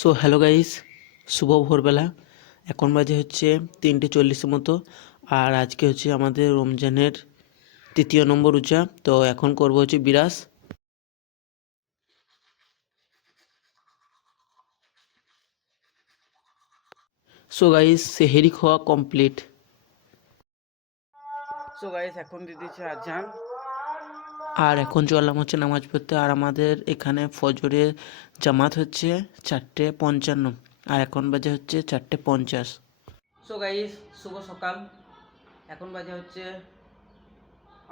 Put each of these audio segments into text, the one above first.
So hello guys, শুভ ভোরবেলা। এখন বাজে হচ্ছে 3:40 মতো। আর আজকে হচ্ছে আমাদের রমজানের তৃতীয় নম্বর রোজা। তো এখন করব হচ্ছে বিরাস। সো গাইস, সেহেরি খাওয়া কমপ্লিট। সো গাইস, এখন দিয়ে দিচ্ছে আজান। আর এখন চললাম হচ্ছে নামাজ পড়তে। আর আমাদের এখানে ফজরের জামাত হচ্ছে 4:55, আর এখন বাজে হচ্ছে 4:50। সো গাইস, শুভ সকাল। এখন বাজে হচ্ছে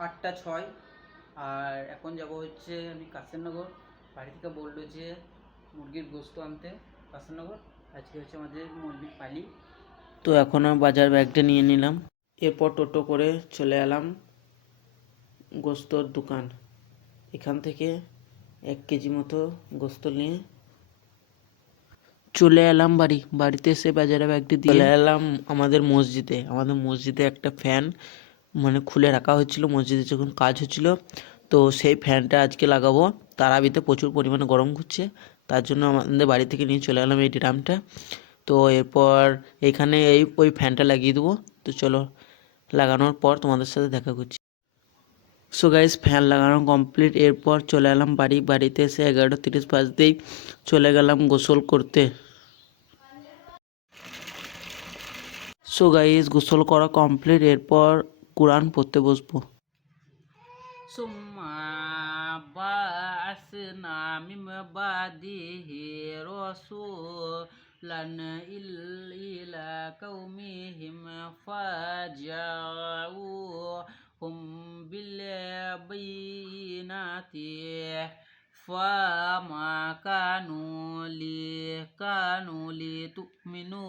8:06। আর এখন যাব হচ্ছে আমি কাশিমনগর। বাড়ি থেকে বললো যে মুরগির গোস্ত আনতে কাশিমনগর। আজকে হচ্ছে আমাদের মুরগির পালি। তো এখন আমি বাজার ব্যাগটা নিয়ে নিলাম। এরপর টোটো করে চলে এলাম গোস্তর দোকান। এখান থেকে 1 কেজি মতো গোস্ত নিয়ে চলে এলাম বাড়িতে এসে বাজারে ব্যাগটি দিয়ে চলে এলাম আমাদের মসজিদে একটা ফ্যান খুলে রাখা হচ্ছিল মসজিদে যখন কাজ হচ্ছিল। তো সেই ফ্যানটা আজকে লাগাবো। তারাবিতে প্রচুর পরিমাণে গরম করছে, তার জন্য আমাদের বাড়ি থেকে নিয়ে চলে এলাম এই ড্রামটা। তো এরপর এখানে ওই ফ্যানটা লাগিয়ে দেবো। তো চলো, লাগানোর পর তোমাদের সাথে দেখা করছি। সো গাইস, ফ্যান লাগানো কমপ্লিট। এরপর চলে এলাম বাড়িতে এসে 11:30 বাজতেই চলে গেলাম গোসল করতে। সো গাইস, গোসল করা কমপ্লিট। এরপর কোরআন পড়তে বসবো। সুম্মা বা'আসনা মিন বাদিহি রাসূলান ইলা কাউমিহিম ফাজাউহুম বিল বাইনাতি ফামা কানু লিতুমিনু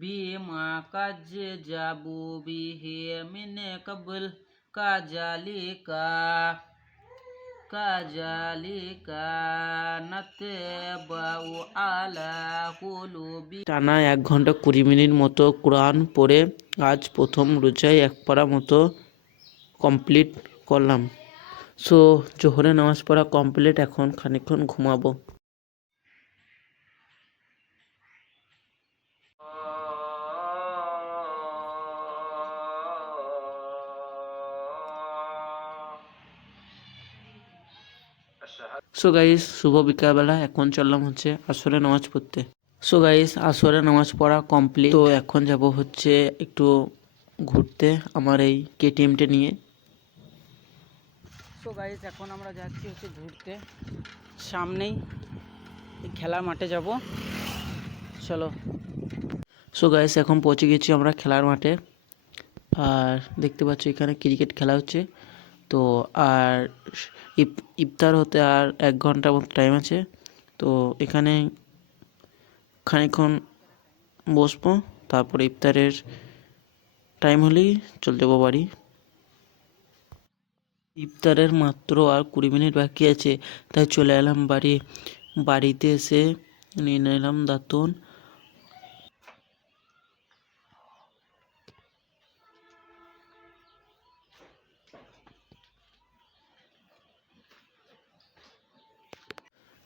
বিমা কাযযাবু বিহি মিন ক্বাবল কাজালিকা নাতবাউ আলা কুলুবি। টানা 1 ঘন্টা 20 মিনিট মতো কোরআন পড়ে আজ প্রথম রোজায় 1 পারা মতো কমপ্লিট করলাম। সো জোহরে নামাজ পড়া কমপ্লিট। এখন খানিকক্ষণ ঘুমাবো। সো গাইস, শুভ বিকালবেলা। এখন চললাম হচ্ছে আসরে নামাজ পড়তে। সো গাইস, আসরে নামাজ পড়া কমপ্লিট। তো এখন যাব হচ্ছে একটু ঘুরতে আমার এই কেটিএমটা নিয়ে। সো গাইস, এখন আমরা যাচ্ছি হচ্ছে ঘুরতে। সামনেই খেলার মাঠে যাব, চলো। সো গাইস, এখন পৌঁছে গেছি আমরা খেলার মাঠে। আর দেখতে পাচ্ছ এখানে ক্রিকেট খেলা হচ্ছে। তো আর ইফতার হতে আর 1 ঘন্টা মতো টাইম আছে। তো এখানে খানিকক্ষণ বসবো, তারপরে ইফতারের টাইম হলেই চলে যাবো বাড়ি। ইফতারের মাত্র আর 20 মিনিট বাকি আছে, তাই চলে এলাম বাড়িতে এসে নিয়ে নিলাম দাঁতন।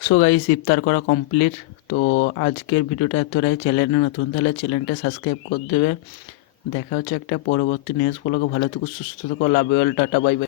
সো গাইস, ইফতার করা কমপ্লিট। তো আজকের ভিডিওটা এতটাই। চ্যানেলে নতুন তাহলে চ্যানেলটা সাবস্ক্রাইব করে দেবে। দেখা হচ্ছে একটা পরবর্তী নিউজ ব্লগে। ভালো থেকো, সুস্থ থেকো, লাভ ইউ অল, টাটা, বাই বাই।